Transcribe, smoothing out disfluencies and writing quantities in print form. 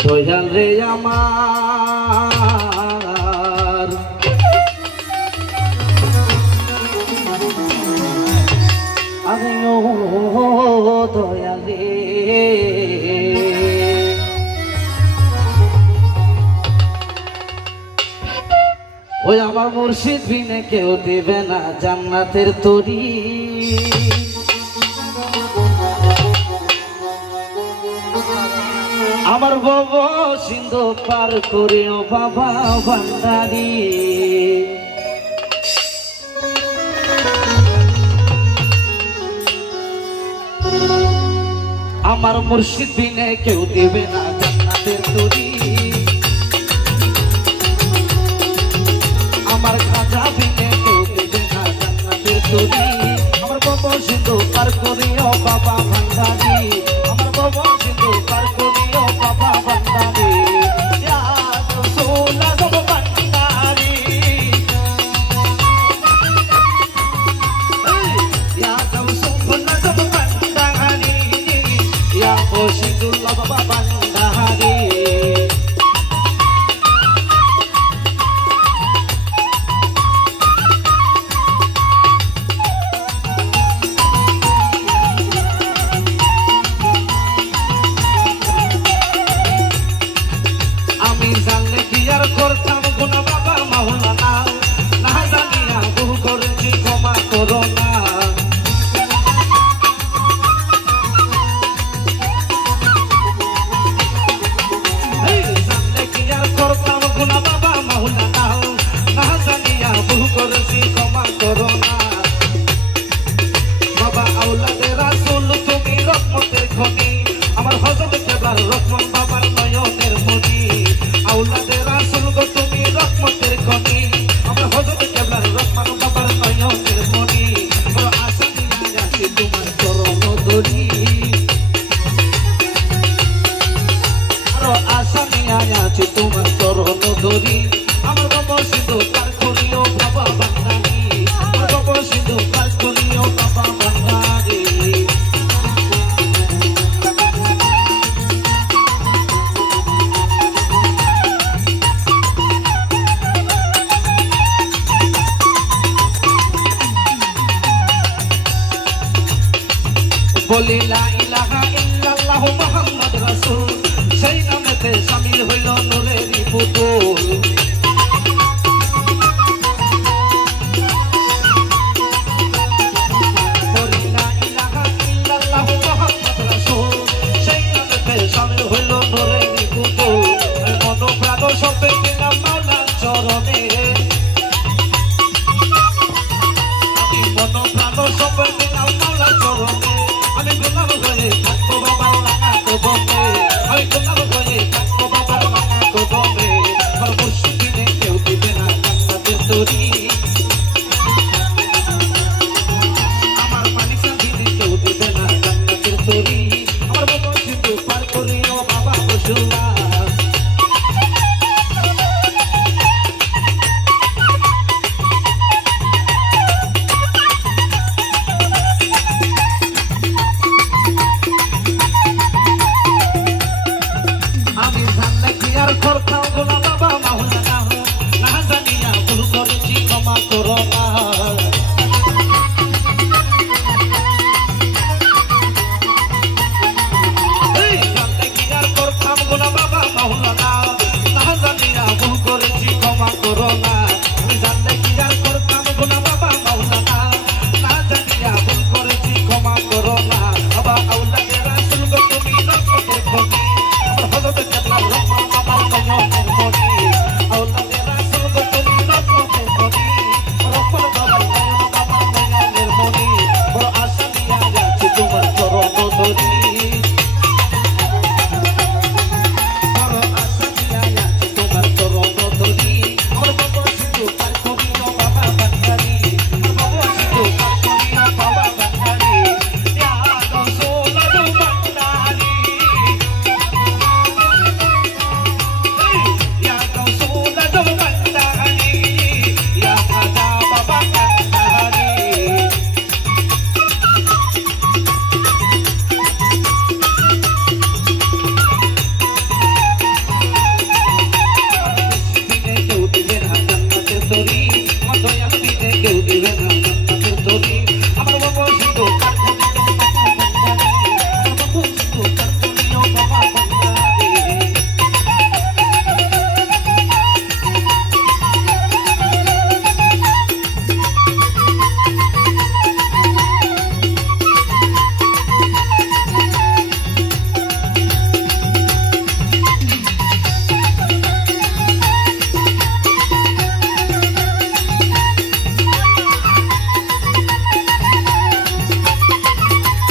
দয়াল রে আমার আরে ও দয়াল রে ওই আমার মুর্শিদ বিনে কেউ দিবে না জান্নাতের তরি আমার বাবা সিন্ধু পার করে ও বাবা ভান্ডারি আমার মুর্শিদ বিনে কেউ দিবে না জান্নাতের তরি আমার খাজা বিনে কেউ দিবে না জান্নাতের তরি আমার বাবা সিন্ধু পার করে ও বাবা ভান্ডারি আমার বাবা সিন্ধু পার করে ও বাবা ভান্ডারি ইয়া রাসূল আযম ভান্ডারি ইয়া রাসূল আযম ভান্ডারি ইয়া মুর্শিদুল্লাহ বাবা ভান্ডারি তোমার চরণ ধরি আমার বাবা সিন্ধু পার করিও বাবা ভান্ডারি আমার বাবা সিন্ধু পার করিও বাবা ভান্ডারি বলি লা